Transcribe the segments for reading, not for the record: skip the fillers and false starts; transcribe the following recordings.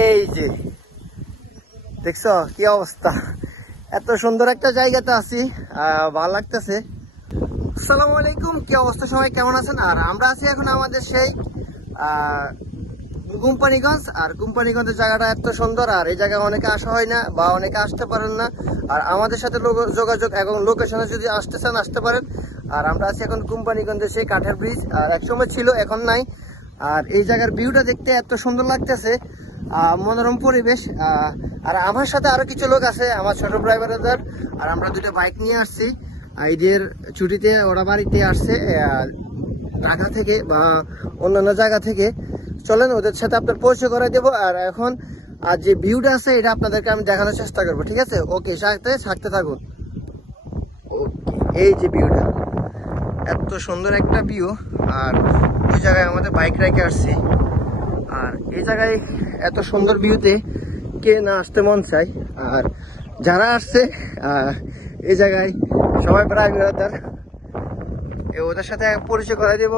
এই যে দেখছো কি অবস্থা, এত সুন্দর একটা জায়গাতে আছি, ভালো লাগতেছে। আসসালামু আলাইকুম, কি অবস্থা সবাই, কেমন আছেন? আর আমরা আছি এখন আমাদের সেই কোম্পানিগঞ্জ। আর কোম্পানিগঞ্জের জায়গাটা এত সুন্দর, আর এই জায়গায় অনেকে আসা হয় না বা অনেকে আসতে পারেন না। আর আমাদের সাথে যোগাযোগ এবং লোকেশনে যদি আসতে চান আসতে পারেন। আর আমরা আছি এখন কোম্পানিগঞ্জের সেই কাঠের ব্রিজ, আর একসময় ছিল এখন নাই। আর এই জায়গার ভিউটা দেখতে এত সুন্দর লাগতেছে, মনোরম পরিবেশ। আর আমার সাথে আরো কিছু লোক আছে, আমার ছোট ড্রাইভারদের। আর আমরা দুটো বাইক নিয়ে আসছি ঈদের ছুটিতে, ওরা বাড়িতে আসছে ঢাকা থেকে বা অন্যান্য জায়গা থেকে। চলেন ওদের সাথে আপনার পরিচয় করে দেবো। আর এখন আর যে ভিউটা আছে এটা আপনাদেরকে আমি দেখানোর চেষ্টা করবো, ঠিক আছে? ওকে, থাকতে থাকুন। এই যে ভিউটা, এত সুন্দর একটা ভিউ। আর ওই জায়গায় আমাদের বাইক রেখে আসছি। আর এই জায়গায় এত সুন্দর ভিউতে কে না আসতে মন চায়। আর যারা আসছে এই জায়গায় সবাই প্রায় ওদের সাথে পরিচয় করে দেব।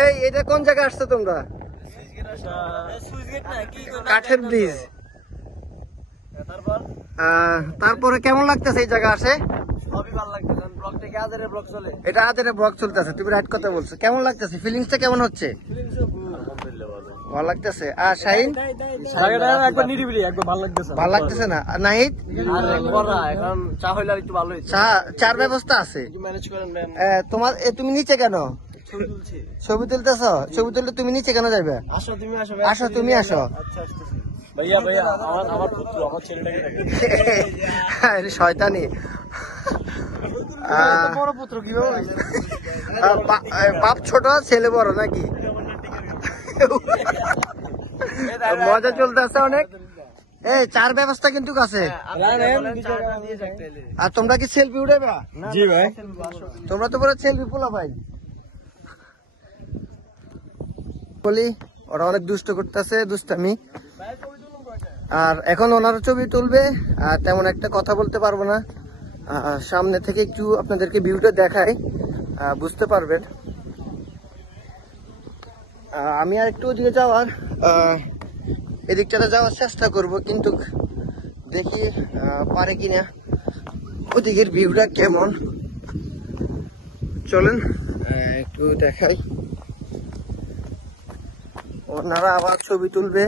এই এটা কোন জায়গায় আসছো তোমরা? কাঠের ব্রিজ। তারপরে কেমন লাগতেছে এই জায়গা আসে? এটা আদের ব্লগ চলতেছে, তুমি রাইট কথা বলছো। কেমন লাগতেছে, ফিলিংসটা কেমন হচ্ছে? ভালো লাগতেছে। আর শাহিন? ভালো লাগতেছে না? নাহিদ? চার ব্যবস্থা আছে তোমার? তুমি নিচে কেন ছবি তুলতেছ? ছবি তুললে তুমি নিচে কেন যাবে? আসো, তুমি আসো। শয়তানি বাপ ছোট ছেলে বড় নাকি? মজা চলতেছে অনেক। এই চার ব্যবস্থা কিন্তু আছে। আর তোমরা কি সেলফি উঠাবে? জি ভাই, তোমরা তো পুরো সেলফি পোলা ভাই। বলি ওরা অনেক দুষ্ট করতেছে, দুষ্টামি। আর এখন ওনারা ছবি তুলবে, আর তেমন একটা কথা বলতে পারবো না। সামনে থেকে একটু আপনাদেরকে ভিউটা দেখাই, বুঝতে পারবেন। আমি আর একটু ওদিকে যাওয়ার এদিকটাতে যাওয়ার চেষ্টা করব, কিন্তু দেখি পারে কিনা। ওদিকের ভিউটা কেমন চলেন একটু দেখাই। ওনারা আবার ছবি তুলবে,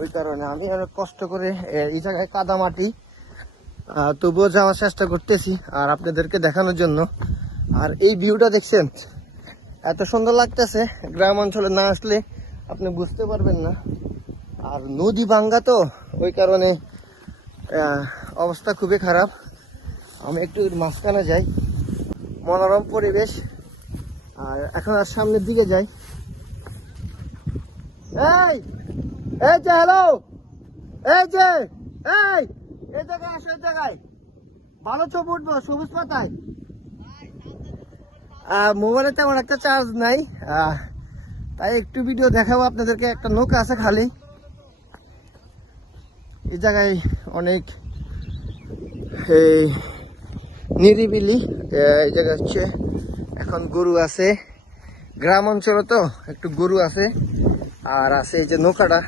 ওই কারণে আমি অনেক কষ্ট করে এই জায়গায় কাদা মাটি, তবুও যাওয়ার চেষ্টা করতেছি আর আপনাদেরকে দেখানোর জন্য। আর এই ভিউটা দেখছেন, এত সুন্দর লাগতেছে, গ্রাম অঞ্চলে না আসলে আপনি বুঝতে পারবেন না। আর নদী ভাঙ্গা তো, ওই কারণে অবস্থা খুবই খারাপ। আমি একটু মাঝখানে যাই, মনোরম পরিবেশ। আর এখন আর সামনের দিকে যাই। এই যে হ্যালো, এই জায়গায় আসো, এই জায়গায় ভালো ছবি উঠবো সবুজ পাতায়। মোবাইলে তেমন একটা চার্জ নাই, তাই একটু ভিডিও দেখাবো আপনাদেরকে। একটা নৌকা আছে খালি এই জায়গায়, অনেক নিরিবিলি এই জায়গা হচ্ছে। এখন গরু আছে, গ্রাম অঞ্চল তো একটু গরু আছে। আর আছে এই যে নৌকাটা,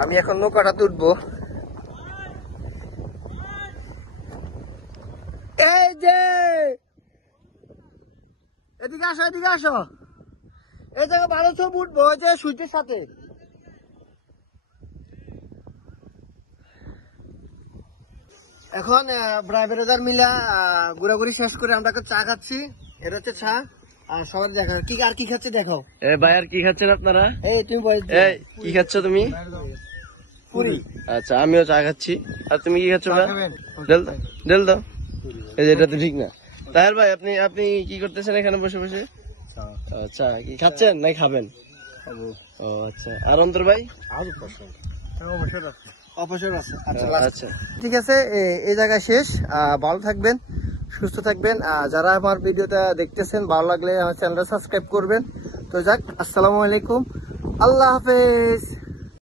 আমি এখন নৌকাটা তুলবো। এই যে এদিকে আসো, এদিকে আসো, এই জায়গায় ভালো ছবি উঠবো, ওই যে সূর্যের সাথে। এখন ড্রাইভার মিলা ঘোরাঘুরি শেষ করে আমরা চা খাচ্ছি। এটা হচ্ছে চা। আর সবার দেখা কি আর কি খাচ্ছে দেখাও। ভাই আর কি খাচ্ছেন আপনারা? এই তুমি কি খাচ্ছ তুমি? পুরি। আচ্ছা, আমিও চা খাচ্ছি। আর তুমি কি খাচ্ছ? দেল দাও। এটা তো ঠিক না। তাহের ভাই, আপনি কি করতেছেন এখানে বসে বসে? আচ্ছা, কি খাচ্ছেন নাই খাবেন? ও আচ্ছা। আর অন্তর ভাই? অবসর আছে। আচ্ছা, ঠিক আছে, এই জায়গায় শেষ। ভালো থাকবেন, সুস্থ থাকবেন। যারা আমার ভিডিওটা দেখতেছেন, ভালো লাগলে আমার চ্যানেলটা সাবস্ক্রাইব করবেন। তো যাক, আসসালামু আলাইকুম, আল্লাহ হাফেজ।